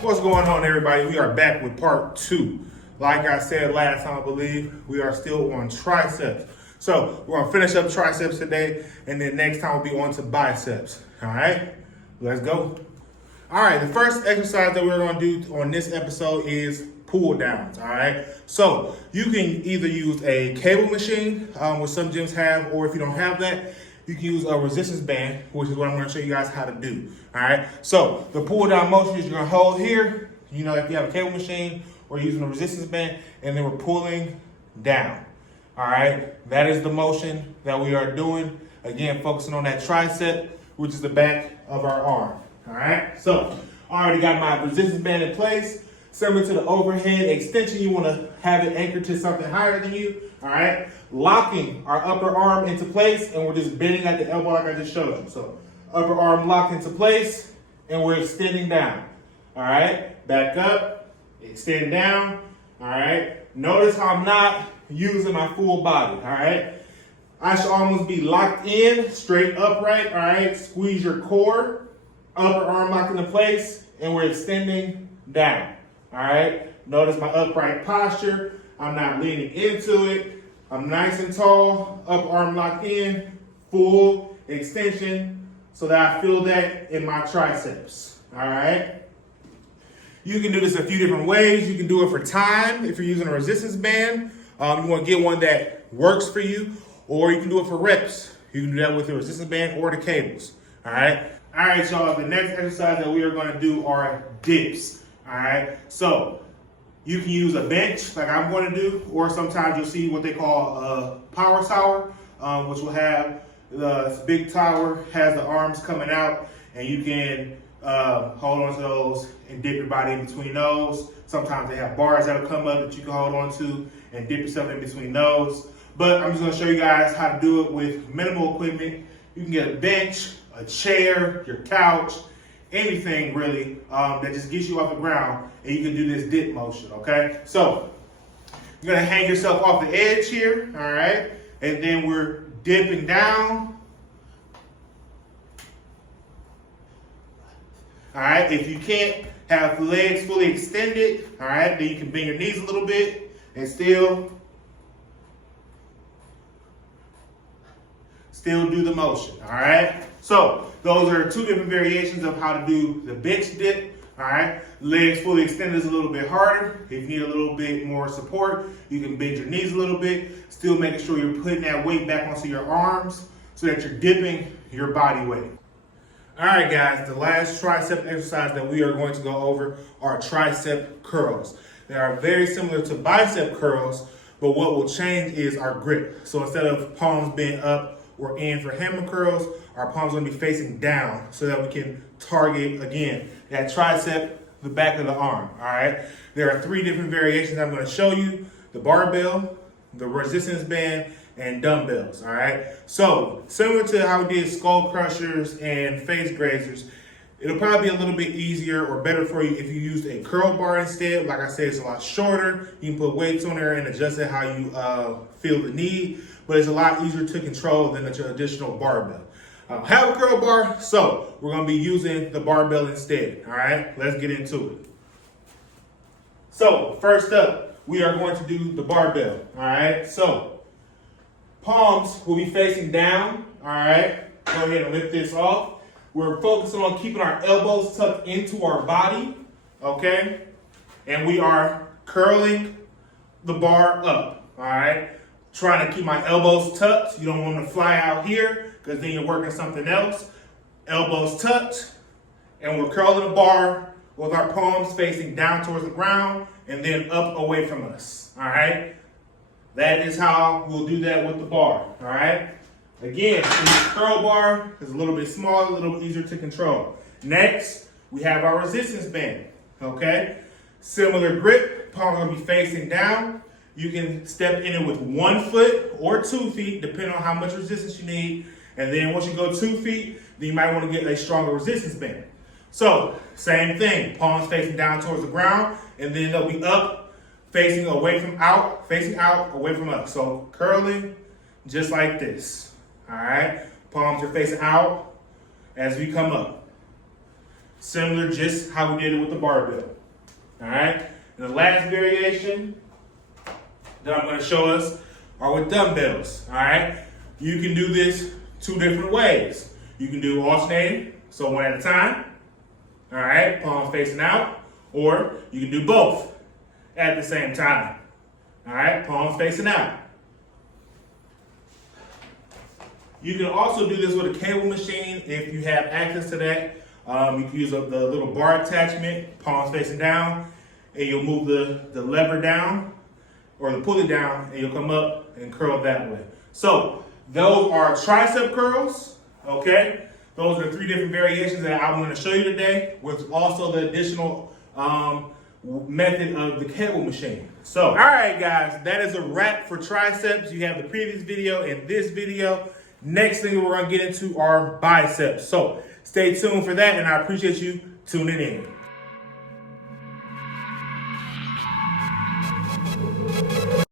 What's going on, everybody? We are back with part 2. Like I said last time, I believe, we are still on triceps. So we're gonna finish up triceps today, and then next time we'll be on to biceps. All right, let's go. All right, the first exercise that we're gonna do on this episode is pull downs. All right, so you can either use a cable machine, which some gyms have, or if you don't have that, you can use a resistance band, which is what I'm going to show you guys how to do. All right. So the pull down motion is you're going to hold here. You know, if you have a cable machine or using a resistance band, and then we're pulling down. All right. That is the motion that we are doing. Again, focusing on that tricep, which is the back of our arm. All right. So I already got my resistance band in place. Similar to the overhead extension, you want to have it anchored to something higher than you. All right, locking our upper arm into place, and we're just bending at the elbow like I just showed you. So upper arm locked into place, and we're extending down. All right, back up, extend down. All right, notice how I'm not using my full body. All right, I should almost be locked in, straight upright. All right, squeeze your core, upper arm locked into place, and we're extending down. All right, notice my upright posture. I'm not leaning into it. I'm nice and tall, upper arm locked in, full extension, so that I feel that in my triceps. All right. You can do this a few different ways. You can do it for time if you're using a resistance band. You want to get one that works for you, or you can do it for reps. You can do that with the resistance band or the cables. All right. All right, y'all. The next exercise that we are going to do are dips. All right, so you can use a bench like I'm going to do, or sometimes you'll see what they call a power tower, which will have the big tower, has the arms coming out, and you can hold on to those and dip your body in between those. Sometimes they have bars that'll come up that you can hold on to and dip yourself in between those. But I'm just going to show you guys how to do it with minimal equipment. You can get a bench, a chair, your couch, anything really that just gets you off the ground, and you can do this dip motion, okay? So you're gonna hang yourself off the edge here, all right? And then we're dipping down. All right, if you can't have the legs fully extended, all right, then you can bend your knees a little bit and still do the motion, all right? So those are two different variations of how to do the bench dip, all right? Legs fully extended is a little bit harder. If you need a little bit more support, you can bend your knees a little bit, still making sure you're putting that weight back onto your arms so that you're dipping your body weight. All right, guys, the last tricep exercise that we are going to go over are tricep curls. They are very similar to bicep curls, but what will change is our grip. So instead of palms being up or in for hammer curls, our palms are gonna be facing down so that we can target, again, that tricep, the back of the arm, all right? There are 3 different variations I'm gonna show you: the barbell, the resistance band, and dumbbells, all right? So similar to how we did skull crushers and face grazers, it'll probably be a little bit easier or better for you if you used a curl bar instead. Like I said, it's a lot shorter. You can put weights on there and adjust it how you feel the need, but it's a lot easier to control than the traditional barbell. I don't have a curl bar, so we're gonna be using the barbell instead, all right? Let's get into it. So first up, we are going to do the barbell, all right? So palms will be facing down, all right? Go ahead and lift this off. We're focusing on keeping our elbows tucked into our body, okay? And we are curling the bar up, all right? Trying to keep my elbows tucked. You don't want them to fly out here because then you're working something else. Elbows tucked, and we're curling the bar with our palms facing down towards the ground and then up away from us, all right? That is how we'll do that with the bar, all right? Again, the curl bar is a little bit smaller, a little easier to control. Next, we have our resistance band, okay? Similar grip, palms are gonna be facing down. You can step in it with 1 foot or 2 feet, depending on how much resistance you need. And then once you go 2 feet, then you might want to get a stronger resistance band. So, same thing, palms facing down towards the ground, and then they'll be up, facing out, away from us. So, curling just like this, all right? Palms are facing out as we come up. Similar, just how we did it with the barbell. All right. And the last variation that I'm going to show us are with dumbbells. All right. You can do this two different ways. You can do alternating, so one at a time. All right, palms facing out, or you can do both at the same time. All right, palms facing out. You can also do this with a cable machine if you have access to that. You can use the little bar attachment, palms facing down, and you'll move the lever down or the pulley down, and you'll come up and curl that way. So those are tricep curls, okay? Those are the 3 different variations that I'm going to show you today, with also the additional method of the cable machine. So, all right, guys, that is a wrap for triceps. You have the previous video and this video. Next thing we're going to get into are biceps. So stay tuned for that, and I appreciate you tuning in.